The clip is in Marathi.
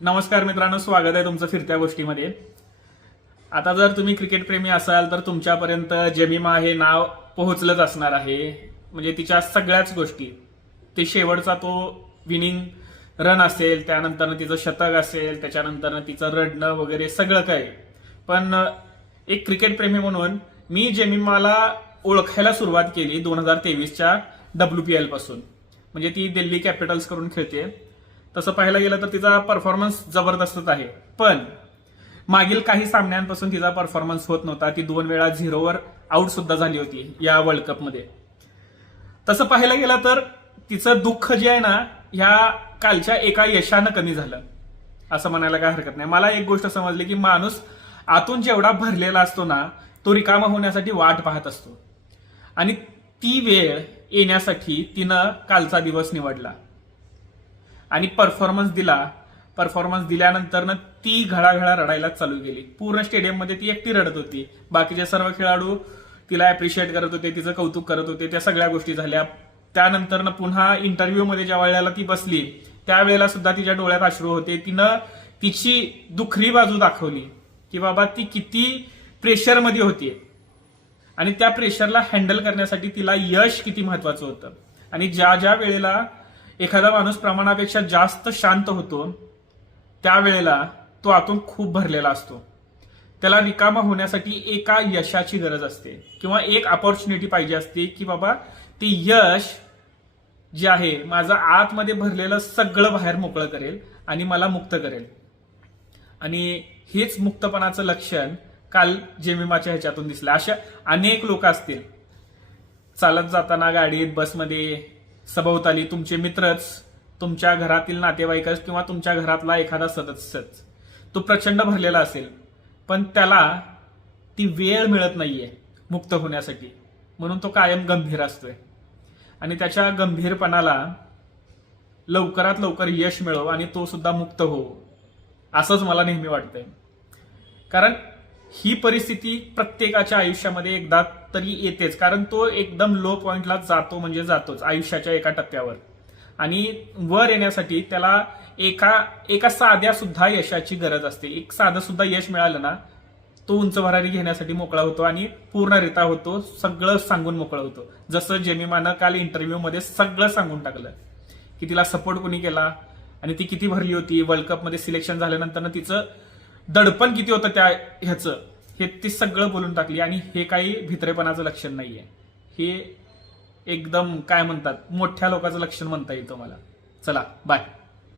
नमस्कार मित्रांनो, स्वागत आहे तुमचं फिरत्या गोष्टीमध्ये. आता जर तुम्ही क्रिकेट प्रेमी असाल तर तुमच्यापर्यंत जेमिमा हे नाव पोहोचलंच असणार आहे. म्हणजे तिच्या सगळ्याच गोष्टी, ते शेवटचा तो विनिंग रन असेल, त्यानंतर तिचं शतक असेल, त्याच्यानंतर तिचं रडणं वगैरे सगळं काय. पण एक क्रिकेट प्रेमी म्हणून मी जेमिमाला ओळखायला सुरुवात केली 2023च्या WPL पासून. म्हणजे ती दिल्ली कॅपिटल्स करून खेळते. तसं पाहायला गेलं तर तिचा परफॉर्मन्स जबरदस्तच आहे, पण मागील काही सामन्यांपासून तिचा परफॉर्मन्स होत नव्हता. ती 2 वेळा 0वर आउट सुद्धा झाली होती या वर्ल्ड कपमध्ये. तसं पाहायला गेलं तर तिचं दुःख जे आहे ना, ह्या कालच्या एका यशानं कमी झालं असं म्हणायला काय हरकत नाही. मला एक गोष्ट समजली की माणूस आतून जेवढा भरलेला असतो ना, तो रिकामा होण्यासाठी वाट पाहत असतो, आणि ती वेळ येण्यासाठी तिनं कालचा दिवस निवडला आणि परफॉर्मन्स दिला. परफॉर्मन्स दिल्यानंतर ती घळाघळा रडायला चालू केली. पूर्ण स्टेडियममध्ये ती एकटी रडत होती. बाकीचे सर्व खेळाडू तिला अप्रिशिएट करत होते, तिचं कौतुक करत होते. त्या सगळ्या गोष्टी झाल्या. त्यानंतर पुन्हा इंटरव्ह्यू मध्ये ज्या वेळेला ती बसली त्यावेळेला सुद्धा तिच्या डोळ्यात अश्रू होते. तिनं तिची दुखरी बाजू दाखवली की बाबा ती किती प्रेशरमध्ये होती आणि त्या प्रेशरला हँडल करण्यासाठी तिला यश किती महत्वाचं होतं. आणि ज्या ज्या वेळेला एखादा माणूस प्रमाणापेक्षा जास्त शांत होतो त्यावेळेला तो आतून खूप भरलेला असतो. त्याला रिकामा होण्यासाठी एका यशाची गरज असते किंवा एक अपॉर्च्युनिटी पाहिजे असते की बाबा ते यश जे आहे माझं आतमध्ये भरलेलं सगळं बाहेर मोकळं करेल आणि मला मुक्त करेल. आणि हेच मुक्तपणाचं लक्षण काल जेमिमाच्या ह्याच्यातून दिसलं. अशा अनेक लोक असतील, चालत जाताना, गाडीत, बसमध्ये, सभोवताली तुमचे मित्रच, तुमच्या घरातील नातेवाईकच किंवा तुमच्या घरातला एखादा सदस्यच, तो प्रचंड भरलेला असेल पण त्याला ती वेळ मिळत नाहीये मुक्त होण्यासाठी, म्हणून तो कायम गंभीर असतोय. आणि त्याच्या गंभीरपणाला लवकरात लवकर यश मिळव आणि तो सुद्धा मुक्त हो, असंच मला नेहमी वाटतंय. कारण ही परिस्थिती प्रत्येकाच्या आयुष्यामध्ये एकदा तरी येतेच. कारण तो एकदम लो पॉइंटला जातो म्हणजे जातोच आयुष्याच्या एका टप्प्यावर. आणि वर येण्यासाठी त्याला एका साध्या सुद्धा यशाची गरज असते. एक साधं सुद्धा यश मिळालं ना, तो उंच भरारी घेण्यासाठी मोकळा होतो आणि पूर्णरित्या होतो, सगळं सांगून मोकळा होतो. जसं जेमिमानं काल इंटरव्ह्यू मध्ये सगळं सांगून टाकलं की तिला सपोर्ट कोणी केला आणि ती किती भरली होती. वर्ल्ड कप मध्ये सिलेक्शन झाल्यानंतर तिचं दडपण किती होतं त्या ह्याचं, हे ती सगळं बोलून टाकली. आणि हे काही भित्रेपणाचं लक्षण नाहीये, हे एकदम काय म्हणतात मोठ्या लोकांचं लक्षण म्हणता येईल तुम्हाला. चला बाय.